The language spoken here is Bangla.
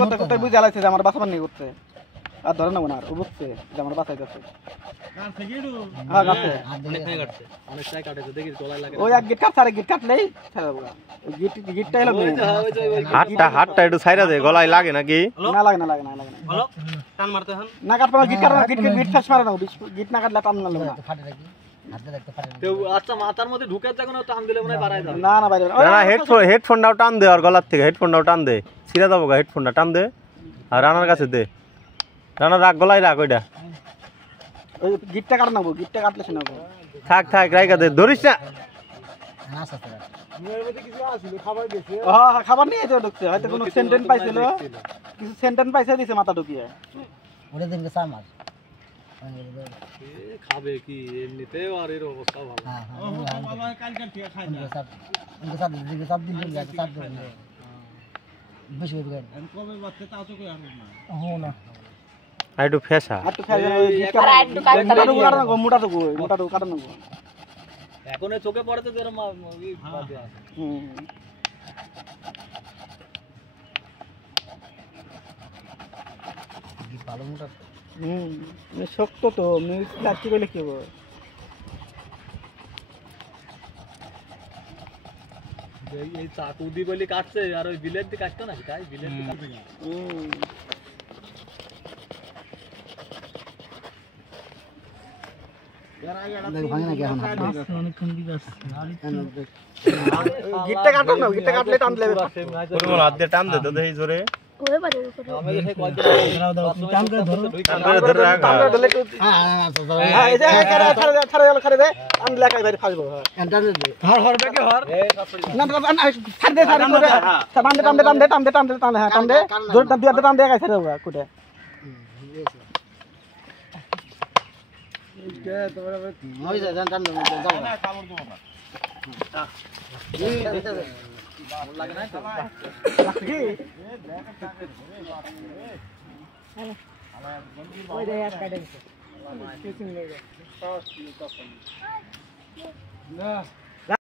করতে করতে বুঝে আলাইছে যে আমার বাঁচাবার নেই করতে আর ধরে নেবো না আর ও বুঝছে যে আমার বাঁচাইতেছে হ্যাঁ গাছে ওই এক গিট কাটছে আর গিট কাটলেই গিটটা এলো হাতটা একটু ছাইরা দে গলায় লাগে নাকি না লাগে না লাগে না লাগে না টান মারতে হন না কাটবো গিট কাটবো গিট ফাঁস মারে না গিট না কাটলে টান না লাগবে আচ্ছা মাথার মধ্যে ঢুকে যায় কোনো টান দিলে মনে হয় বাড়ায় যাবে না না বাইরে না হেডফোনটাও টান দে আর গলার থেকে হেডফোনটাও টান দে ছিঁড়ে যাবো গা হেডফোনটা টান দে আর রানার কাছে দে রানা রাখ গলায় রাখ ওইটা ওই গিটটা কাট নেবো গিটটা কাটলে শোনাবো থাক রাইকা দে ধরিস না খাবার নিয়ে তো ঢুকছে হয়তো কোনো সেন্টেন্স পাইছিল কিছু সেন্টেন্স পাইছে দিছে মাথা ঢুকিয়ে ওরে দিনকে সার মার খাবে কি এমনিতেও আর এর অবস্থা ভালো হ্যাঁ কালকে ঠিক খাই না সব দিন যায় সব দিন বেশি হয়ে গেল কবে বাচ্চা তাও তো কই আনব না হো না একটু ফেসা মোটা তো কাটন নেবো এখন চোখে পড়ে তো তোর ভালো মোটা শক্ত তো কি বলে কি হবে এই চাকু দি বলি কাটছে আর ওই বিলেট দিয়ে কাটতো না তাই বিলেট দিয়ে কাটবে গিটটা কাটো না গিটটা কাটলে টান দেবে হাত দিয়ে টান দে তো দেখি জোরে আমি সেই কয়দিন টান করে ধরো টান করে ধরে রাখ হ্যাঁ এই যে ছাড়ে গেল ছাড়ে দে টান দিলে একাই বাইরে ফাসবো টান দে হর বেকে হর না ছাড় দে টান দে হ্যাঁ টান দে জোর টান দে একাই ছাড়ে দেবো কুটে ওই যা টান দে দাও না খাবার দেবো না লাগে না তো ওই রে এক কাটে না